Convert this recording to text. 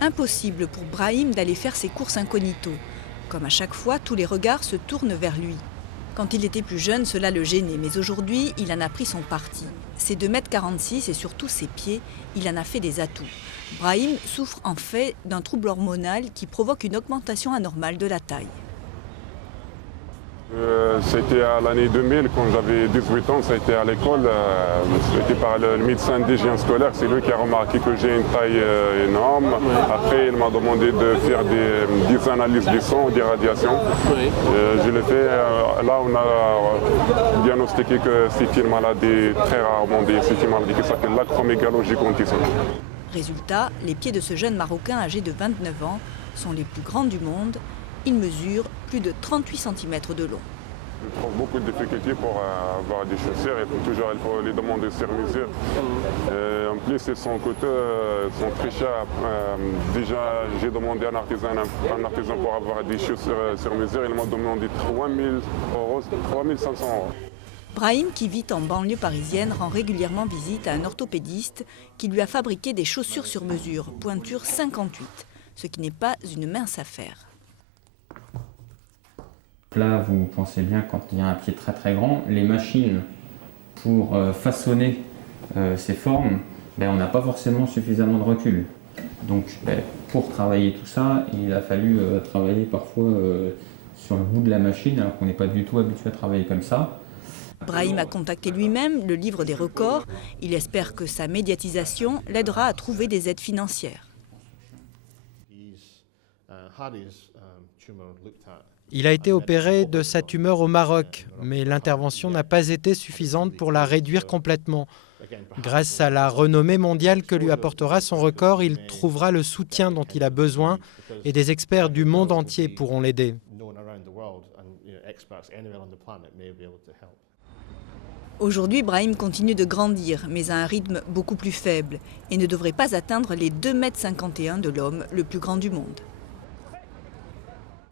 Impossible pour Brahim d'aller faire ses courses incognito. Comme à chaque fois, tous les regards se tournent vers lui. Quand il était plus jeune, cela le gênait, mais aujourd'hui, il en a pris son parti. Ses 2,46 m et surtout ses pieds, il en a fait des atouts. Brahim souffre en fait d'un trouble hormonal qui provoque une augmentation anormale de la taille. C'était à l'année 2000, quand j'avais 18 ans, ça a été à l'école, c'était par le médecin d'hygiène scolaire, c'est lui qui a remarqué que j'ai une taille énorme. Après, il m'a demandé de faire des analyses du sang, des radiations. Je l'ai fait, là on a diagnostiqué que c'est une maladie très rarement, c'est une maladie qui s'appelle l'acromégalogie gigantisme. Résultat, les pieds de ce jeune Marocain âgé de 29 ans sont les plus grands du monde. Il mesure plus de 38 cm de long. Je trouve beaucoup de difficultés pour avoir des chaussures. Il faut les demander sur mesure. En plus, ils sont coûteux, ils sont très chers. Déjà, j'ai demandé à un artisan pour avoir des chaussures sur mesure. Il m'a demandé 3 000 euros, 3 500 euros. Brahim, qui vit en banlieue parisienne, rend régulièrement visite à un orthopédiste qui lui a fabriqué des chaussures sur mesure, pointure 58, ce qui n'est pas une mince affaire. Là, vous pensez bien, quand il y a un pied très très grand, les machines pour façonner ces formes, on n'a pas forcément suffisamment de recul. Donc pour travailler tout ça, il a fallu travailler parfois sur le bout de la machine, alors qu'on n'est pas du tout habitué à travailler comme ça. Brahim a contacté lui-même le livre des records. Il espère que sa médiatisation l'aidera à trouver des aides financières. Il a été opéré de sa tumeur au Maroc, mais l'intervention n'a pas été suffisante pour la réduire complètement. Grâce à la renommée mondiale que lui apportera son record, il trouvera le soutien dont il a besoin et des experts du monde entier pourront l'aider. Aujourd'hui, Brahim continue de grandir, mais à un rythme beaucoup plus faible, et ne devrait pas atteindre les 2,51 m de l'homme le plus grand du monde.